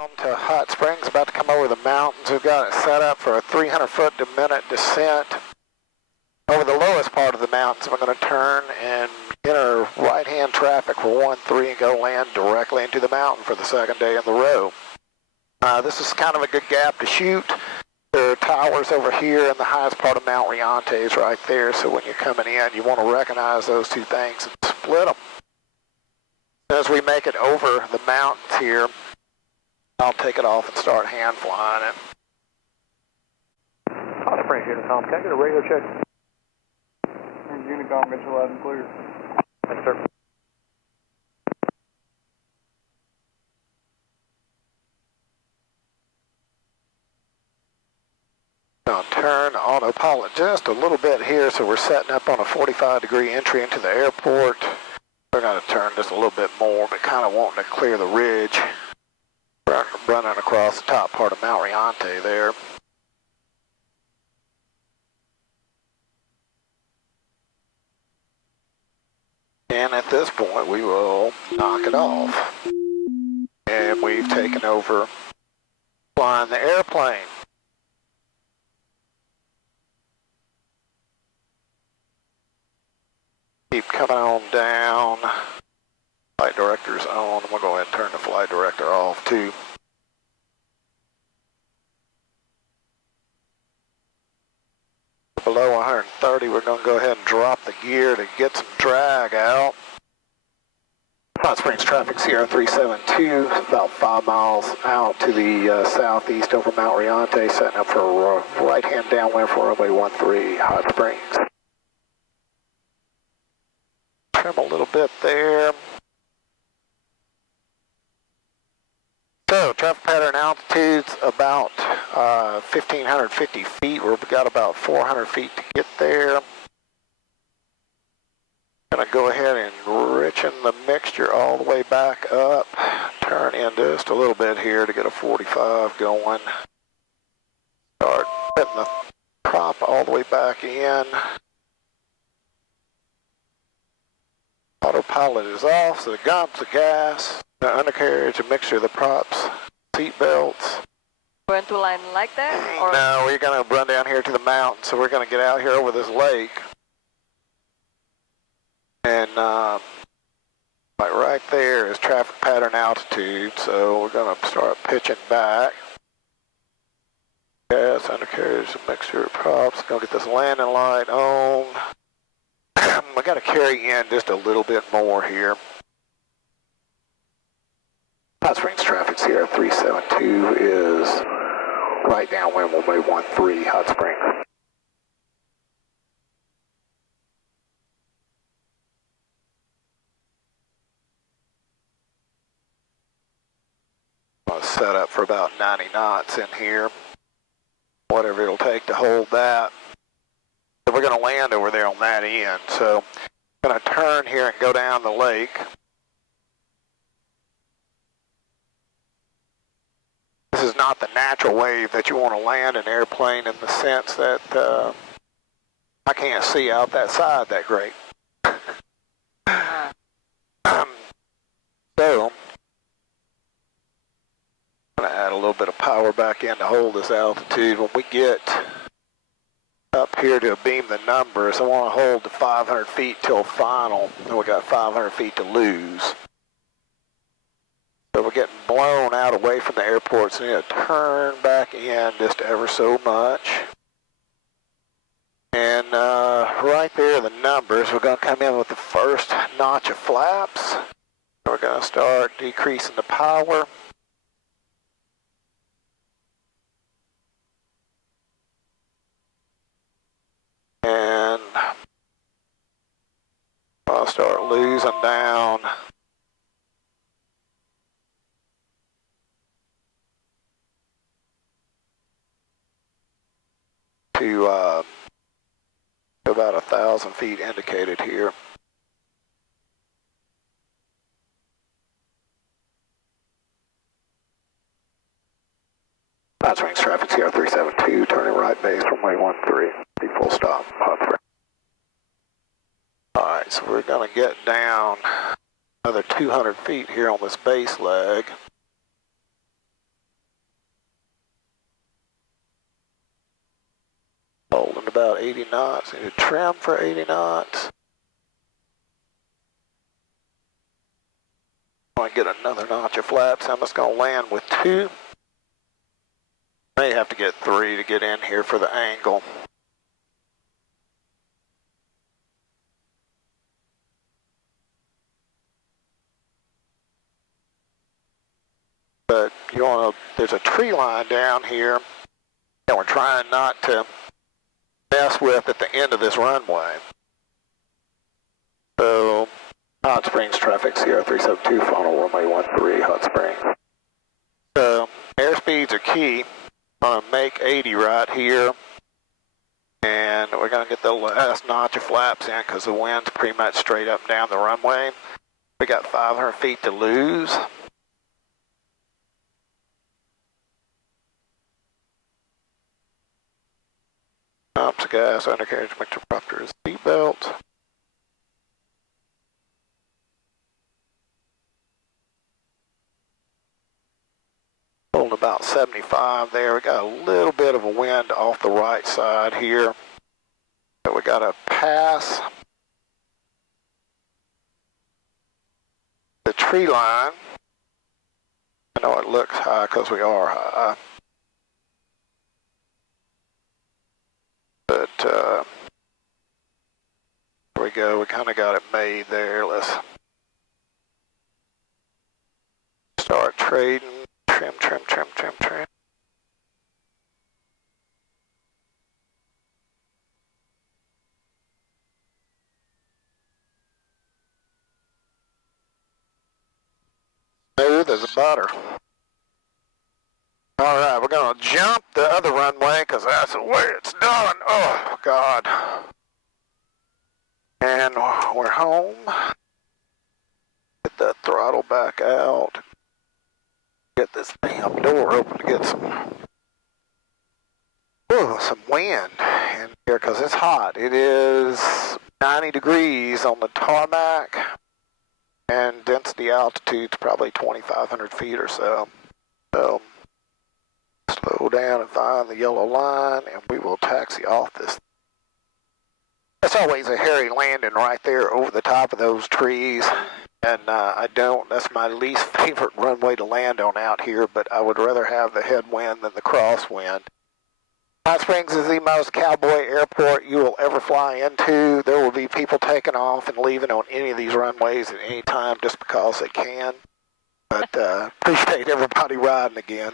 To Hot Springs, about to come over the mountains. We've got it set up for a 300-foot-a-minute descent over the lowest part of the mountains. We're going to turn and enter right-hand traffic for 13 and go land directly into the mountain for the second day in the row. This is kind of a good gap to shoot. There are towers over here, and the highest part of Mount Riante is right there, so when you're coming in, you want to recognize those two things and split them. As we make it over the mountains here, I'll take it off and start hand flying it. Hot Springs Unicom, can I get a radio check? Unicom, get you loud and clear. Yes, sir. I'll turn autopilot just a little bit here, so we're setting up on a 45-degree entry into the airport. We're going to turn just a little bit more, but kind of wanting to clear the ridge. Running across the top part of Mount Riante there. And at this point, we will knock it off. And we've taken over flying the airplane. Keep coming on down. Flight director's on. I'm going to go ahead and turn the flight director off too. Below 130, we're going to go ahead and drop the gear to get some drag out. Hot Springs traffic Sierra 372, about 5 miles out to the southeast over Mount Riante, setting up for a right-hand downwind for runway 13, Hot Springs. Trim a little bit there. So, traffic pattern altitude's about 1,550 feet. We've got about 400 feet to get there. Gonna go ahead and richen the mixture all the way back up. Turn in just a little bit here to get a 45 going. Start putting the prop all the way back in. Autopilot is off, so the gumps, the gas, the undercarriage, a mixture of the props, seat belts. Going to line like that? Or? No, we're going to run down here to the mountain, so we're going to get out here over this lake. And like right there is traffic pattern altitude, so we're going to start pitching back. Gas, undercarriage, a mixture of props. Going to get this landing light on. We got to carry in just a little bit more here. Hot Springs traffic Sierra 372 is right downwind runway 13, Hot Springs. I'll set up for about 90 knots in here. Whatever it'll take to hold that. We're going to land over there on that end, so I'm going to turn here and go down the lake. This is not the natural wave that you want to land an airplane in the sense that I can't see out that side that great. So, I'm going to add a little bit of power back in to hold this altitude. When we get up here to beam the numbers, I want to hold the 500 feet till final, and we got 500 feet to lose. So we're getting blown out away from the airport, so we need to turn back in just ever so much. And right there, the numbers, we're going to come in with the first notch of flaps. We're going to start decreasing the power. And I'll start losing down to about 1,000 feet indicated here. Hot Springs traffic Sierra 372, turning right base runway 13, be full stop, Hot Springs. Alright, so we're going to get down another 200 feet here on this base leg. 80 knots. Need to trim for 80 knots. I want to get another notch of flaps. I'm just going to land with 2. May have to get 3 to get in here for the angle. But you want to, there's a tree line down here that we're trying not to mess with at the end of this runway. So, Hot Springs traffic, Sierra 372, final runway 13, Hot Springs. So, airspeeds are key. I'm going to make 80 right here. And we're going to get the last notch of flaps in because the wind's pretty much straight up and down the runway. We got 500 feet to lose. Pumps, gas, undercarriage, mixture, propter, seatbelt. Pulling about 75 there. We got a little bit of a wind off the right side here. So we got to pass the tree line. I know it looks high because we are high. But there we go, we kind of got it made there. Let's start trading. Trim, trim, trim, trim, trim. Smooth as butter. All right, we're going to jump the other runway because that's the way it's done. Oh, God. And we're home. Get that throttle back out. Get this damn door open to get some wind in here because it's hot. It is 90 degrees on the tarmac and density altitude's probably 2,500 feet or so. So slow down and find the yellow line and we will taxi off this. It's always a hairy landing right there over the top of those trees. And that's my least favorite runway to land on out here, but I would rather have the headwind than the crosswind. Hot Springs is the most cowboy airport you will ever fly into. There will be people taking off and leaving on any of these runways at any time just because they can. But appreciate everybody riding again.